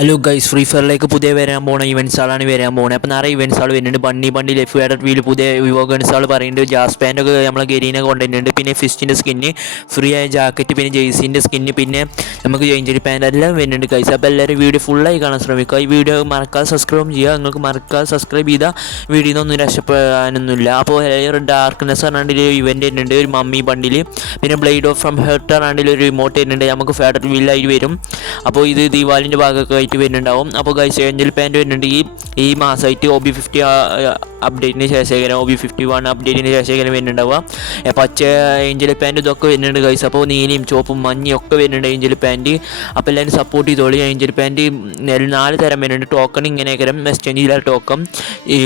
Hello guys, free ഫയറിലേക്ക് പുതിയ വരാൻ പോണ ഇവൻറ്റ്സുകളാണ് വരാൻ പോകുന്നത്. അപ്പോൾ നിറയെ ഇവൻറ്റ്സുകൾ വരുന്നുണ്ട്. ബണ്ടി ലെഫ് വേഡർ വീൽ പുതിയ ഇവൻറ്റ്സുകൾ പറയുന്നുണ്ട്. ജാസ് പാൻറ്റൊക്കെ നമ്മളെ ഗരീനെ കൊണ്ടുവരുന്നുണ്ട്. പിന്നെ ഫിസ്റ്റിൻ്റെ സ്കിന്ന്, ഫ്രീ ആയ ജാക്കറ്റ്, പിന്നെ ജെയ്സിൻ്റെ സ്കിന്ന്, പിന്നെ നമുക്ക് ചേഞ്ച് പാൻറ്റ് എല്ലാം വരുന്നുണ്ട് ഗൈസ്. അപ്പോൾ എല്ലാവരും വീഡിയോ ഫുള്ളായി കാണാൻ ശ്രമിക്കുക. ഈ വീഡിയോ മറക്കാതെ സബ്സ്ക്രൈബ് ചെയ്യുക. നിങ്ങൾക്ക് മറക്കാതെ സബ്സ്ക്രൈബ് ചെയ്താൽ വീഡിയോ ഒന്നും രക്ഷപ്പെടാനൊന്നുമില്ല. അപ്പോൾ ഒരു ഡാർക്ക്നെസ് പറഞ്ഞാൽ ഇവൻ്റ് വരുന്നുണ്ട്, ഒരു മമ്മി ബണ്ടിൽ, പിന്നെ ബ്ലേഡ് ഓഫ് ഫ്രം ഹെർട്ടർ ആണെങ്കിൽ ഒരു റിമോട്ട് വരുന്നുണ്ട്. നമുക്ക് ഫേഡർ വീലായിട്ട് വരും. അപ്പോൾ ഇത് ദീപാവലിൻ്റെ ഭാഗമൊക്കെ വരുന്നുണ്ടാവും. അപ്പോൾ ഗൈസ് ഏഞ്ചൽ പാൻറ്റ് വരുന്നുണ്ട് ഈ മാസമായിട്ട് OB50 അപ്ഡേറ്റിന് ശേഷം OB51 അപ്ഡേറ്റിന് ശേഷം വരുന്നുണ്ടാവുക. പച്ച ഏഞ്ചൽ പാൻറ്റ് ഇതൊക്കെ വരുന്നുണ്ട് ഗൈസ്. അപ്പോൾ നീലയും ചുവപ്പും മഞ്ഞയും ഒക്കെ വരുന്നുണ്ട് ഏഞ്ചൽ പാൻറ്റ്. അപ്പോൾ എല്ലാവരും സപ്പോർട്ട് ചെയ്തോളി. ഏഞ്ചൽ പാൻറ്റ് 4 തരം വരുന്നുണ്ട്. ടോക്കൺ ഇങ്ങനെയൊക്കെ മെസ്റ്റേഞ്ചിലെ ടോക്കൺ,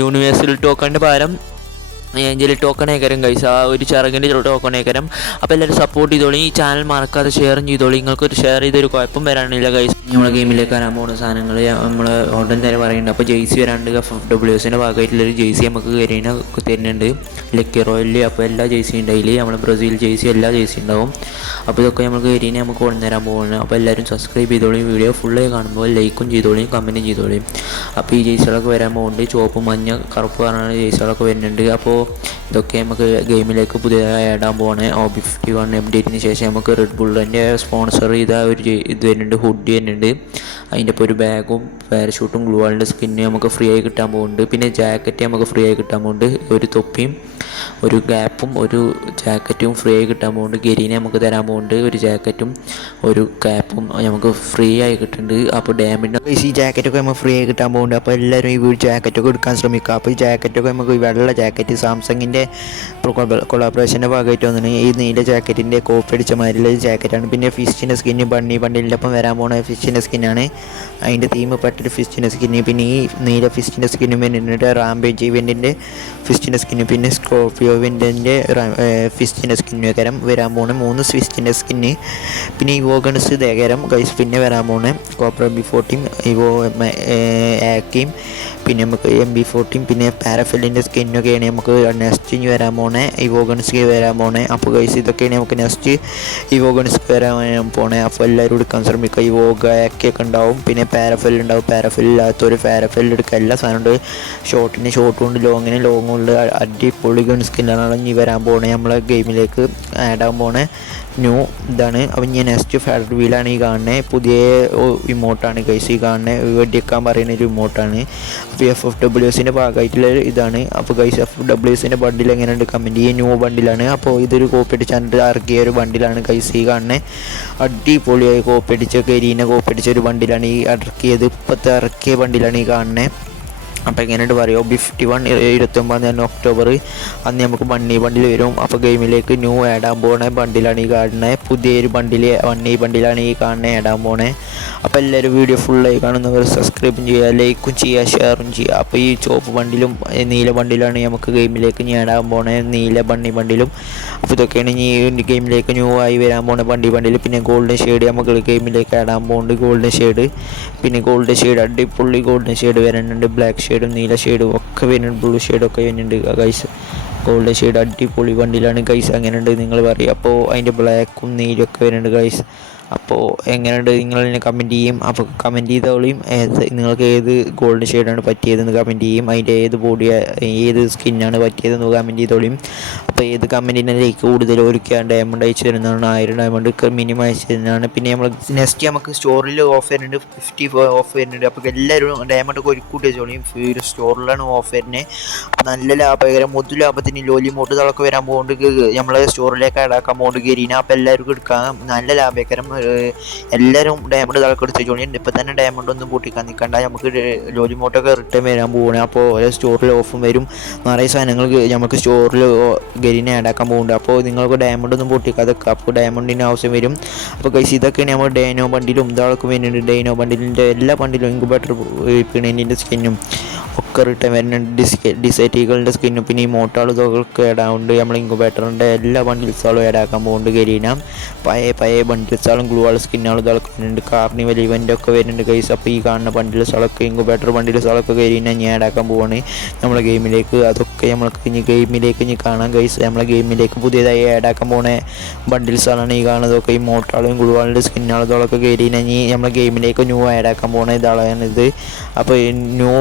യൂണിവേഴ്സൽ ടോക്കണിൻ്റെ പകരം ഏഞ്ചൽ ടോക്കൺ ഏക്കരം ഗൈസ്, ആ ഒരു ചിറകിൻ്റെ ടോക്കൺ ഏക്കരം. അപ്പോൾ എല്ലാവരും സപ്പോർട്ട് ചെയ്തോളി. ഈ ചാനൽ മറക്കാതെ ഷെയറും ചെയ്തോളി. നിങ്ങൾക്കൊരു ഷെയർ ചെയ്തൊരു കുഴപ്പം വരാനില്ല ഗൈസ്. നമ്മളെ ഗെയിമിലേക്ക് വരാൻ പോകുന്ന സാധനങ്ങൾ നമ്മൾ ഉടൻ തന്നെ പറയുന്നുണ്ട്. അപ്പോൾ ജെയ്സി വരാണ്ട് FWSൻ്റെ ഭാഗമായിട്ടുള്ളൊരു ജെയ്സി നമുക്ക് കരീന തരുന്നുണ്ട്, ലക്കി റോയലിൽ. അപ്പോൾ എല്ലാ ജെയ്സി ഉണ്ടായില്ല, നമ്മൾ ബ്രസീൽ ജെയ്സി എല്ലാ ജെയ്സി ഉണ്ടാവും. അപ്പോൾ ഇതൊക്കെ നമുക്ക് കരീനെ നമുക്ക് കൊണ്ടുതരാൻ പോകുന്നത്. അപ്പോൾ എല്ലാവരും സബ്സ്ക്രൈബ് ചെയ്തോളി. വീഡിയോ ഫുള്ളായി കാണുമ്പോൾ ലൈക്കും ചെയ്തോളിയും കമൻറ്റും ചെയ്തോളിയും. അപ്പോൾ ഈ ജെയ്സികളൊക്കെ വരാൻ പോകുന്നുണ്ട്. ചുവപ്പ് മഞ്ഞ കറുപ്പ് പറഞ്ഞ ജെയ്സികളൊക്കെ വരുന്നുണ്ട്. അപ്പോൾ ഇതൊക്കെ നമുക്ക് ഗെയിമിലേക്ക് പുതിയതായി ഇടാൻ പോകുന്നത്. OB51 അപ്ഡേറ്റിന് ശേഷം നമുക്ക് റെഡ് ബുള്ളിൻ്റെ സ്പോൺസർ ചെയ്ത ഒരു ഇത് വരുന്നുണ്ട്, ഹുഡി വരുന്നുണ്ട്. അതിൻ്റെ ഇപ്പോൾ ഒരു ബാഗും പാരഷൂട്ടും ഗ്ലൂ വാളിൻ്റെ സ്കിന്ന് നമുക്ക് ഫ്രീ ആയി കിട്ടാൻ പോകുന്നുണ്ട്. പിന്നെ ജാക്കറ്റ് നമുക്ക് ഫ്രീ ആയി കിട്ടാൻ പോകുന്നുണ്ട്. ഒരു തൊപ്പിയും ഒരു ക്യാപ്പും ഒരു ജാക്കറ്റും ഫ്രീ ആയി കിട്ടാൻ പോകുന്നുണ്ട്. ഗരീനെ നമുക്ക് തരാൻ പോകുന്നുണ്ട്. ഒരു ജാക്കറ്റും ഒരു ക്യാപ്പും നമുക്ക് ഫ്രീ ആയി കിട്ടുന്നുണ്ട്. അപ്പോൾ ഡാമിൻ്റെ ഈ ജാക്കറ്റൊക്കെ നമുക്ക് ഫ്രീ ആയി കിട്ടാൻ പോകുന്നുണ്ട്. അപ്പോൾ എല്ലാവരും ഈ ജാക്കറ്റൊക്കെ എടുക്കാൻ ശ്രമിക്കുക. അപ്പോൾ ഈ ജാക്കറ്റൊക്കെ നമുക്ക് വെള്ള ജാക്കറ്റ് സാംസങ്ങിൻ്റെ കൊളാബറേഷൻ്റെ ഭാഗമായിട്ട് വന്നിട്ട് ഈ നീല ജാക്കറ്റിൻ്റെ കോപ്പി അടിച്ച മാതിരിയുള്ള ജാക്കറ്റാണ്. പിന്നെ ഫിഷിൻ്റെ സ്കിന്ന് ബണ്ടിലിൻ്റെ ഒപ്പം വരാൻ പോകുന്ന ഫിഷിൻ്റെ സ്കിന്നാണ്. അതിൻ്റെ തീം പെട്ടൊരു ഫിഷിൻ്റെ സ്കിന്ന്. പിന്നെ ഈ നീല ഫിഷിൻ്റെ സ്കിന്നും വരുന്നുണ്ട്. റാംപേജ് ഇവൻറ്റിൻ്റെ ഫിഷിൻ്റെ സ്കിന്ന്, പിന്നെ സ്കോർപിയോ ഇവൻറ്റിൻ്റെ ഫിഷിൻ്റെ സ്കിന്ന് കരം വരാൻ പോകുന്നത്. 3 ഫിഷിൻ്റെ സ്കിന്ന്. പിന്നെ ഇവോ ഗൺസ് ദേകരം ഗൈസ് പിന്നെ വരാൻ പോകുന്നത്. കോപ്ര B40, ഇവോ ആക്കിയും, പിന്നെ നമുക്ക് MB40, പിന്നെ പാരഫെല്ലിൻ്റെ സ്കിന്നൊക്കെയാണ് നമുക്ക് നെക്സ്റ്റ് ഇനി വരാൻ പോണേ. ഇവോ ഗൺസ് വരാൻ പോണേ. അപ്പോൾ ഗൈസ് ഇതൊക്കെയാണ് നമുക്ക് നെക്സ്റ്റ് ഇവോ ഗൺസ് വരാൻ പോണേ. അപ്പോൾ എല്ലാവരും എടുക്കാൻ ശ്രമിക്കുക. ഇവോ ആക്കിയൊക്കെ ഉണ്ടാവും. പിന്നെ പാരഫെൽ ഉണ്ടാവും. പാരഫെൽ ഇല്ലാത്തൊരു പാരഫെൽ എടുക്കുക. എല്ലാ സാധനമുണ്ട്. ഷോർട്ടിന് ഷോർട്ടും ഉണ്ട്, ലോങ്ങിന് ലോങ്ങും ഉണ്ട്. അടിപൊളി ഗൺ സ്കിന്നാണ് ഇനി വരാൻ പോണേ. നമ്മളെ ഗെയിമിലേക്ക് ആഡ് ആകാൻ പോണേ ന്യൂ ഇതാണ്. അപ്പം ഞാൻ നെക്സ്റ്റ് ഫെഡർ വീലാണ് ഈ കാണുന്നത്. പുതിയ ഇമോട്ടാണ് ഗൈസ് ഈ കാണുന്നത്. വെടിവെക്കാൻ പറയുന്ന ഒരു ഇമോട്ടാണ്. അപ്പോൾ FWSൻ്റെ ഭാഗമായിട്ടുള്ള ഇതാണ്. അപ്പോൾ ഗൈസ് FWSൻ്റെ ബണ്ടിൽ എങ്ങനെയുണ്ട് കമൻറ്റ് ചെയ്യുക. ന്യൂ ബണ്ടിലാണ്. അപ്പോൾ ഇതൊരു കോപ്പി അടിച്ചാണ്ട് ഇറക്കിയ ഒരു ബണ്ടിലാണ് ഗൈസ് ഈ കാണുന്നത്. അടിപൊളിയായി കോപ്പി അടിച്ച കരീനെ കോപ്പി അടിച്ച ഒരു ബണ്ടിലാണ് ഈ ഇറക്കിയത്. ഇപ്പോഴത്തെ ഇറക്കിയ ബണ്ടിലാണ് ഈ കാണുന്നത്. അപ്പോൾ എങ്ങനെയുണ്ട് പറയുമോ. OB51 29 ഒക്ടോബർ അന്ന് നമുക്ക് ബണ്ടിൽ വരും. അപ്പോൾ ഗെയിമിലേക്ക് ന്യൂ ആഡാൻ പോണേ ബണ്ടിലാണ് ഈ കാണുന്നത്. പുതിയൊരു ബണ്ടിൽ ബണ്ടിലാണ് ഈ കാണുന്നത് ആഡാൻ പോണേ. അപ്പോൾ എല്ലാവരും വീഡിയോ ഫുള്ളായി കാണുന്നവർ സബ്സ്ക്രൈബും ചെയ്യുക, ലൈക്കും ചെയ്യുക, ഷെയറും ചെയ്യുക. അപ്പോൾ ഈ ചുവപ്പ് ബണ്ടിലും നീല ബണ്ടിലാണ് നമുക്ക് ഗെയിമിലേക്ക് ആഡാൻ പോണേ, നീല ബണ്ടിലും. അപ്പോൾ ഇതൊക്കെയാണ് ഇനി ഗെയിമിലേക്ക് ന്യൂ ആയി വരാൻ പോണേ ബണ്ടിൽ. പിന്നെ ഗോൾഡൻ ഷെയ്ഡ് നമുക്ക് ഗെയിമിലേക്ക് ആഡാൻ പോകുന്നുണ്ട്. ഗോൾഡൻ ഷെയ്ഡ്, പിന്നെ ഗോൾഡൻ ഷെയ്ഡ് അടിപൊളി ഗോൾഡൻ ഷെയ്ഡ് വരുന്നുണ്ട്. ബ്ലാക്ക് ഷെയ്ഡും നീല ഷെയ്ഡും ഒക്കെ വരുന്നുണ്ട്. ബ്ലൂ ഷെയ്ഡൊക്കെ വരുന്നുണ്ട് ഗൈസ്. ഗോൾഡൻ ഷെയ്ഡ് അടിപൊളി വണ്ടിയിലാണ് ഗൈസ്. അങ്ങനെയുണ്ട് നിങ്ങൾ പറയും. അപ്പോൾ അതിൻ്റെ ബ്ലാക്കും നീലൊക്കെ വരുന്നുണ്ട് ഗൈസ്. അപ്പോൾ എങ്ങനെയുണ്ട് നിങ്ങൾ എന്നെ കമൻറ്റ് ചെയ്യും. അപ്പോൾ കമൻറ്റ് ചെയ്തോളിയും നിങ്ങൾക്ക് ഏത് ഗോൾഡൻ ഷെയ്ഡാണ് പറ്റിയതെന്ന് കമൻറ്റ് ചെയ്യും. അതിൻ്റെ ഏത് സ്കിന്നാണ് പറ്റിയതെന്ന് കമൻറ്റ് ചെയ്തോളിയും. അപ്പോൾ ഏത് കമൻറ്റിൻ്റെ ലൈക്ക് കൂടുതൽ ഒരുക്കാൻ ഡയമണ്ട് അയച്ചു തരുന്നതാണ്. 1000 ഡയമണ്ട് മിനിമം അയച്ചു തരുന്നതാണ്. പിന്നെ നമ്മൾ നെക്സ്റ്റ് നമുക്ക് സ്റ്റോറിൽ ഓഫ് വരുന്നുണ്ട്, 50 ഓഫ് വരുന്നുണ്ട്. അപ്പോൾ എല്ലാവരും ഡയമണ്ട് ഒരുക്കൂട്ടി വെച്ചോളിയും. സ്റ്റോറിലാണ് ഓഫ് വരുന്നത്. നല്ല ലാഭകരം, മുതൽ ലാഭത്തിന് ലോലിമോട്ട് തളക്ക് വരാൻ പോകുന്നുണ്ട്. നമ്മളെ സ്റ്റോറിലേക്ക് അടാക്കാൻ പോകുന്നുണ്ട് ഗരീന. അപ്പോൾ എല്ലാവർക്കും എടുക്കാം, നല്ല ലാഭകരം. എല്ലാവരും ഡയമണ്ട് തളക്ക് എടുത്ത് വെച്ചോളിയും. ഇപ്പം തന്നെ ഡയമണ്ട് ഒന്നും പൊട്ടിക്കാൻ നിൽക്കണ്ട, നമുക്ക് ലോലിമോട്ടൊക്കെ റിട്ടേൺ വരാൻ പോകണേ. അപ്പോൾ സ്റ്റോറിൽ ഓഫും വരും. നിറയെ സാധനങ്ങൾ നമുക്ക് സ്റ്റോറിൽ ഗരീനെ ആഡാക്കാൻ പോകുന്നുണ്ട്. അപ്പോൾ നിങ്ങൾക്ക് ഡയമണ്ട് ഒന്നും പൊട്ടിക്കാതെ അപ്പോൾ ഡയമണ്ടിൻ്റെ ആവശ്യം വരും. അപ്പോൾ ഗൈസ് ഇതൊക്കെയാണ് നമ്മൾ ഡൈനോ ബണ്ടിലും ഇതാളൊക്കെ വരുന്നുണ്ട്. ഡൈനോ ബണ്ടിലിൻ്റെ എല്ലാ ബണ്ടിലും ഇൻക്യുബേറ്റർ പിണേൻ്റെ സ്കിന്നും ഒക്കെ റിട്ടേൺ വരുന്നുണ്ട്. ഡിസൈറ്റികളുടെ സ്കിന്നും പിന്നെ ഈ മോട്ടാൾ ഇതൊക്കെ ഇടാറുണ്ട്. നമ്മൾ ഇൻക്യുബേറ്ററിൻ്റെ എല്ലാ ബണ്ടിൽസുകളും ആഡാക്കാൻ പോകുന്നുണ്ട് ഗരീന. പഴയ ബണ്ടിൽസുകളും ഗ്ലൂ വാൾ സ്കിന്നുകൾ ഇതൊക്കെ വരുന്നുണ്ട്. കാർണിവൽ ഇവൻ്റ് ഒക്കെ വരുന്നുണ്ട് ഗൈസ്. അപ്പോൾ ഈ കാണുന്ന ബണ്ടിൽസുകളൊക്കെ ഇൻക്യുബേറ്റർ ബണ്ടിൽസുകളൊക്കെ കയറി ഞാൻ ആഡാക്കാൻ പോവാണ് നമ്മളെ ഗെയിമിലേക്ക്. അതൊക്കെ നമ്മൾക്ക് ഇനി ഗെയിമിലേക്ക് ഇനി കാണാം ഗൈസ്. നമ്മളെ ഗെയിമിലേക്ക് പുതിയതായി ആഡാക്കാൻ പോണ ബണ്ടിൽസുകളാണ് ഈ കാണുന്നതൊക്കെ. ഈ മോട്ടാളും ഗ്ലൂ വാളിൻ്റെ സ്കിന്നുകൾ ഇതൊക്കെ കയറി ഇനി നമ്മളെ ഗെയിമിലേക്ക് ന്യൂ ആഡാക്കാൻ പോണ ഇതാളാണിത്. അപ്പോൾ ന്യൂ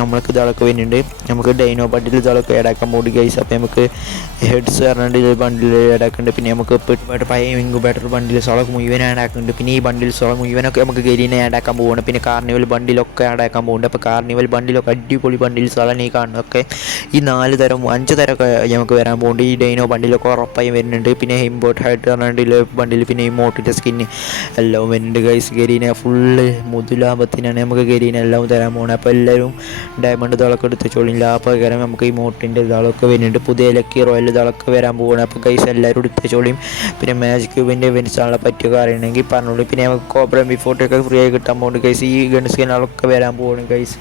നമ്മൾക്ക് ഇതാളൊക്കെ വരുന്നുണ്ട്. നമുക്ക് ഡൈനോ ബണ്ടിൽ ഇതാളൊക്കെ ആഡാക്കാൻ പോകും ഗൈസ്. അപ്പോൾ നമുക്ക് ഹെഡ്സ് പറഞ്ഞിട്ട് ബണ്ടിൽ ആഡാക്കുന്നുണ്ട്. പിന്നെ നമുക്ക് പഴയ ഇൻക്യുബേറ്റർ ബണ്ടിൽസുകളൊക്കെ മുഴുവൻ ആഡാക്കുന്നുണ്ട്. പിന്നെ ഈ ബണ്ടിൽസുകൾ മുഴുവനൊക്കെ നമുക്ക് ഗെരീനെ ആഡാക്കാൻ പോകുന്നുണ്ട്. പിന്നെ കാർണിവൽ ബണ്ടിലൊക്കെ ആഡാക്കാൻ പോകുന്നുണ്ട്. അപ്പോൾ കാർണിവൽ ബണ്ടിലൊക്കെ അടിപൊളി ബണ്ടിൽസുകളാണ് ഈ കാണുന്നതൊക്കെ. ഈ 4 തരം 5 തരമൊക്കെ നമുക്ക് വരാൻ പോകുന്നുണ്ട്. ഈ ഡൈനോ ബണ്ടിലൊക്കെ ഉറപ്പായി വരുന്നുണ്ട്. പിന്നെ ഇമ്പോർട്ട് ഹൈറ്റ് പറഞ്ഞിട്ടുള്ള ബണ്ടിൽ, പിന്നെ ഇമോട്ടിൻ്റെ സ്കിന്ന് എല്ലാം വരുന്നുണ്ട് ഗൈസ്. ഗെരീനെ ഫുള്ള് മുതലാപത്തിനാണ് നമുക്ക് ഗെരീനെ എല്ലാം തരാൻ പോകുന്നത്. അപ്പോൾ എല്ലാവരും ഡയമണ്ട് ഇതാളൊക്കെ എടുത്ത് ചോളിയും ലാഭകരം നമുക്ക് ഇമോട്ടിൻ്റെ ഇതാളൊക്കെ വരുന്നുണ്ട്. പുതിയ ലക്കി റോയൽ ഇതാളൊക്കെ വരാൻ പോകുന്നത്. അപ്പോൾ ഗൈസ് എല്ലാവരും എടുത്ത് ചോളിയും. പിന്നെ മാജിക് ക്യൂബിൻ്റെ ഇവൻറ്റ്സുകളെ പറ്റിയൊക്കെ അറിയണമെങ്കിൽ പറഞ്ഞോളൂ. പിന്നെ നമുക്ക് കോബ്ര ബിഫോർട്ടൊക്കെ ഫ്രീ ആയി കിട്ടാൻ പോകുന്നുണ്ട് ഗൈസ്. ഈ ഗൺ സ്കിന്നുകളൊക്കെ വരാൻ പോകുന്നു ഗൈസ്.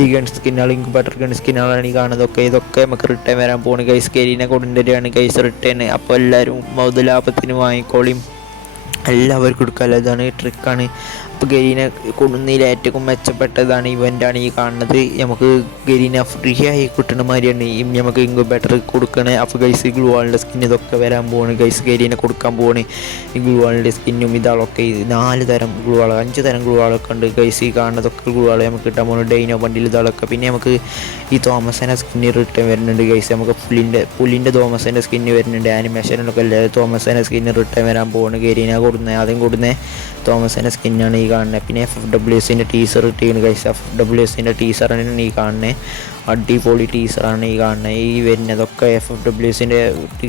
ഈ ഗൺ സ്കിന്നുകൾ ഇൻക്യുബേറ്റർ ഗൺ സ്കിന്നുകളാണ് ഈ കാണുന്നതൊക്കെ. ഇതൊക്കെ നമുക്ക് റിട്ടേൺ വരാൻ പോകുന്നു ഗൈസ്. ഗെരീനെ കൊണ്ടുവരികയാണ് ഗൈസ് റിട്ടേൺ. അപ്പോൾ എല്ലാവരും മുതലാപത്തിന് വാങ്ങിക്കോളിയും. എല്ലാവർക്കും എടുക്കാമല്ലോ. ഇതാണ് ട്രിക്കാണ്. അപ്പോൾ ഗെരീനെ കൊടുന്നതിൽ ഏറ്റവും മെച്ചപ്പെട്ടതാണ് ഇവൻ്റാണ് ഈ കാണുന്നത്. നമുക്ക് ഗെരീനെ ഫ്രീ ആയി കിട്ടുന്ന മാതിരിയാണ് ഈ നമുക്ക് ഇൻക്യുബേറ്റർ കൊടുക്കണേ. അപ്പോൾ ഗൈസ് ഗ്ലൂ വാളിൻ്റെ സ്കിൻ ഇതൊക്കെ വരാൻ പോവാണ് ഗൈസ്. ഗെരീനെ കൊടുക്കാൻ പോവാണ് ഈ ഗ്ലൂ വാളിൻ്റെ സ്കിന്നും ഇതാളൊക്കെ. 4 തരം ഗ്ലൂ വാൾ 5 തരം ഗ്ലൂ വാളൊക്കെ ഉണ്ട് ഗൈസ്. ഈ കാണുന്നതൊക്കെ ഗ്ലൂ വാൾ നമുക്ക് കിട്ടാൻ പോകുന്നത് ഡൈനോ ബണ്ടിൽ ഇതാളൊക്കെ. പിന്നെ നമുക്ക് ഈ തോമസേൻ്റെ സ്കിന്ന് റിട്ടേൺ വരുന്നുണ്ട് ഗൈസ്. നമുക്ക് പുലിൻ്റെ തോമസേൻ്റെ സ്കിന്ന് വരുന്നുണ്ട്. ആനിമേഷനൊക്കെ അല്ലേ തോമസേൻ്റെ സ്കിന്ന് റിട്ടേൺ വരാൻ പോവാണ്. ഗെരീനെ ആദ്യം കൊടുക്കുന്ന തോമസിൻ്റെ സ്കിന്നാണ് ഈ കാണുന്നത്. പിന്നെ FWSൻ്റെ ടീസർ ഇട്ടിരിക്കുന്നത് ഗൈസ്. FWSൻ്റെ ടീസറാണ് ഈ കാണുന്നത്. അടിപൊളി ടീസറാണ് ഈ കാണുന്നത്. ഈ വരുന്നതൊക്കെ FWSൻ്റെ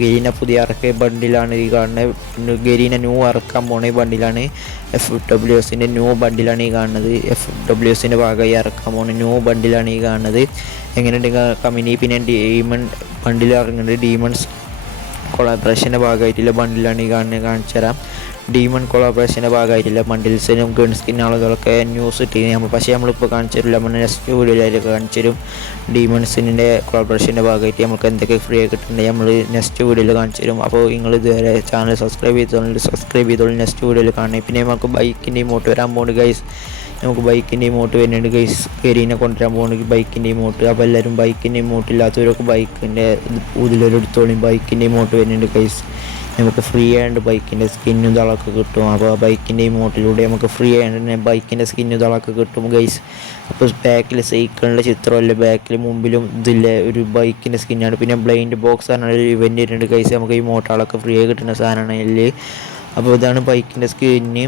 ഗെരീനെ പുതിയ ഇറക്കിയ ബണ്ടിലാണ് ഈ കാണുന്നത്. ഗെരീനെ ന്യൂ ഇറക്കാൻ പോണ ഈ ബണ്ടിലാണ്. FWSൻ്റെ ന്യൂ ബണ്ടിലാണ് ഈ കാണുന്നത്. FWSൻ്റെ ഭാഗമായി ഇറക്കാൻ പോണ ന്യൂ ബണ്ടിലാണ് ഈ കാണുന്നത്. എങ്ങനെയുണ്ട് കമ്പനി. പിന്നെ ഡീമൺ ബണ്ടിൽ ഇറങ്ങുന്നുണ്ട്. ഡീമൺസ് കൊളാബറേഷൻ്റെ ഭാഗമായിട്ടുള്ള ബണ്ടിലാണ് ഈ കാണുന്നത്. കാണിച്ചു തരാം. ഡീമൺ കൊളാബറേഷൻ്റെ ഭാഗമായിട്ടില്ല ബണ്ടിൽസിനും ഗൺ സ്കിൻ ആളുകളൊക്കെ ന്യൂസ് ഇട്ടിരുന്നു നമ്മൾ. പക്ഷേ നമ്മളിപ്പോൾ കാണിച്ചു തരില്ല. നമ്മൾ നെക്സ്റ്റ് വീഡിയോയിലൊക്കെ കാണിച്ചു തരും. ഡീമൺസിൻ്റെ കൊളാബറേഷൻ്റെ ഭാഗമായിട്ട് നമുക്ക് എന്തൊക്കെ ഫ്രീ ആയി കിട്ടുന്നുണ്ടെങ്കിൽ നമ്മൾ നെക്സ്റ്റ് വീഡിയോയിൽ കാണിച്ചു തരും. അപ്പോൾ നിങ്ങൾ ഇതുവരെ ചാനൽ സബ്സ്ക്രൈബ് ചെയ്തോളൂ. നെക്സ്റ്റ് വീഡിയോയിൽ കാണാം. പിന്നെ നമുക്ക് ബൈക്കിൻ്റെ ഇമോട്ട് വരാൻ പോകുന്നുണ്ട് ഗൈസ്. നമുക്ക് ബൈക്കിൻ്റെ ഇമോട്ട് വരുന്നുണ്ട് ഗൈസ്. ഗെരീനെ കൊണ്ടുവരാൻ പോകുന്നുണ്ട് ബൈക്കിൻ്റെ ഇമോട്ട്. അപ്പോൾ എല്ലാവരും ബൈക്കിൻ്റെ ഇമോട്ട് ഇല്ലാത്തവരൊക്കെ ബൈക്കിൻ്റെ ഇതിലൊരെടുത്തോളിയും. ബൈക്കിൻ്റെ ഇമോട്ട് വരുന്നുണ്ട് ഗൈസ്. നമുക്ക് ഫ്രീ ആയിട്ട് ബൈക്കിൻ്റെ സ്കിന്നും ഇതാളൊക്കെ കിട്ടും. അപ്പോൾ ബൈക്കിൻ്റെ ഇമോട്ടിലൂടെ നമുക്ക് ഫ്രീ ആയിട്ട് തന്നെ ബൈക്കിൻ്റെ സ്കിന്നും ഇതാളൊക്കെ കിട്ടും ഗൈസ്. അപ്പോൾ ബാക്കിൽ സൈക്കിളിൻ്റെ ചിത്രമല്ല, ബാക്കിൽ മുമ്പിലും ഇതില്ലേ ഒരു ബൈക്കിൻ്റെ സ്കിന്നാണ്. പിന്നെ ബ്ലൈൻഡ് ബോക്സ് ആണ് ഒരു ഇവൻ്റ് വരുന്നുണ്ട് ഗൈസ്. നമുക്ക് ഈ മോട്ടാളൊക്കെ ഫ്രീ ആയി കിട്ടുന്ന സാധനമാണ് ഇതിൽ. അപ്പോൾ ഇതാണ് ബൈക്കിൻ്റെ സ്കിന്ന്.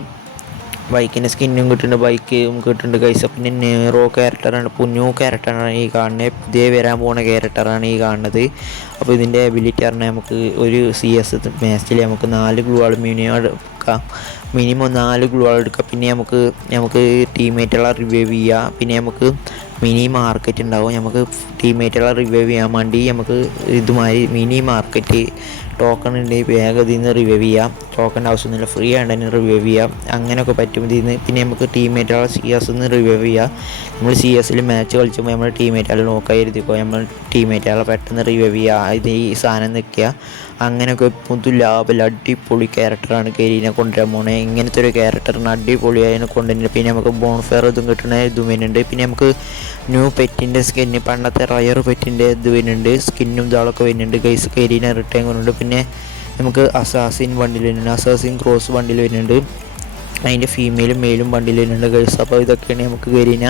ബൈക്കിൻ്റെ സ്കിന്നും കിട്ടുന്നുണ്ട്, ബൈക്കും കിട്ടുന്നുണ്ട് ഗൈസ്. പിന്നെ നെറോ ക്യാരക്ടറാണ്, ന്യൂ ക്യാരക്ടറാണ് ഈ കാണുന്നത്. പുതിയ വരാൻ പോകുന്ന ക്യാരക്ടറാണ് ഈ കാണുന്നത്. അപ്പോൾ ഇതിൻ്റെ എബിലിറ്റി പറഞ്ഞാൽ നമുക്ക് ഒരു CS മാച്ചിൽ നമുക്ക് 4 ഗ്ലൂ വാൾ മിനിമം എടുക്കാം. മിനിമം 4 ഗ്ലൂ വാൾ എടുക്കാം. പിന്നെ നമുക്ക് ടീമേറ്റുകളെ റിവൈവ് ചെയ്യാം. പിന്നെ നമുക്ക് മിനി മാർക്കറ്റ് ഉണ്ടാവും. നമുക്ക് ടീമേറ്റുകളെ റിവൈവ് ചെയ്യാൻ വേണ്ടി നമുക്ക് ഇതുമാതിരി മിനി മാർക്കറ്റ് ടോക്കൺ ഉണ്ട്. വേഗം ഇതിൽ നിന്ന് റിവൈവ് ചെയ്യാം. ടോക്കണിൻ്റെ ആവശ്യമൊന്നുമില്ല, ഫ്രീ ആയിട്ട് തന്നെ റിവൈവ് ചെയ്യാം. അങ്ങനെയൊക്കെ പറ്റും ഇതിൽ നിന്ന്. പിന്നെ നമുക്ക് ടീമേറ്റുകളെ CS നിന്ന് റിവൈവ് ചെയ്യാം. നമ്മൾ CSൽ മാച്ച് കളിച്ചുമ്പോൾ നമ്മൾ ടീമേറ്റുകളെ നോക്കായി എഴുതിക്കോ. നമ്മൾ ടീമേറ്റുകളെ പെട്ടെന്ന് റിവൈവ് ചെയ്യുക. ഇത് ഈ സാധനം നിൽക്കുക. അങ്ങനെയൊക്കെ പുതു ലാഭം അടിപൊളി ക്യാരക്ടറാണ് ഗെരീനെ കൊണ്ടുവരാൻ പോണേ. ഇങ്ങനത്തെ ഒരു ക്യാരക്ടറിന് അടിപൊളിയായി കൊണ്ടുവരുന്നത്. പിന്നെ നമുക്ക് ബോൺഫെയർ ഇതും കിട്ടുന്ന ഇതും വരുന്നുണ്ട്. പിന്നെ നമുക്ക് ന്യൂ പെറ്റിൻ്റെ സ്കിന്ന്, പണ്ടത്തെ റയർ പെറ്റിൻ്റെ ഇത് വരുന്നുണ്ട്. സ്കിന്നും ഇതാളൊക്കെ വരുന്നുണ്ട് ഗൈസ്. ഗെരീനെ റിട്ടേൺ വരുന്നുണ്ട്. പിന്നെ നമുക്ക് അസാസിൻ ബണ്ടിൽ വരുന്നുണ്ട്. അസാസിൻ ക്രോസ് ബണ്ടിൽ വരുന്നുണ്ട്. അതിൻ്റെ ഫീമെയിലും മെയിലും ബണ്ടിൽ വരുന്നുണ്ട് ഗൈസ്. അപ്പോൾ ഇതൊക്കെയാണ് നമുക്ക് ഗെരീന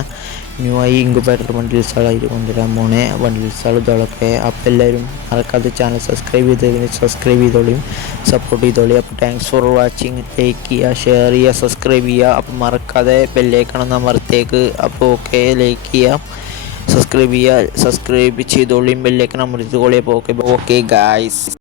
ന്യൂ ആയി ഇൻക്യുബേറ്റർ ബണ്ടിൽസുകളായിട്ട് കൊണ്ടുവരാൻ പോണേ ബണ്ടിൽസുകൾ ഇതോളൊക്കെ. അപ്പോൾ എല്ലാവരും മറക്കാതെ ചാനൽ സബ്സ്ക്രൈബ് ചെയ്തോളിയും സപ്പോർട്ട് ചെയ്തോളി. അപ്പോൾ താങ്ക്സ് ഫോർ വാച്ചിങ്. ലൈക്ക് ചെയ്യുക, ഷെയർ ചെയ്യുക, സബ്സ്ക്രൈബ് ചെയ്യുക. അപ്പോൾ മറക്കാതെ ബെല്ലൈക്കൺ അമർത്തേക്ക്. അപ്പോൾ ഓക്കെ, ലൈക്ക് ചെയ്യുക, സബ്സ്ക്രൈബ് ചെയ്തോളിയും, ബെല്ലൈക്കൺ അമർത്തിക്കോളി. അപ്പോൾ ഓക്കെ ഗായ്സ്.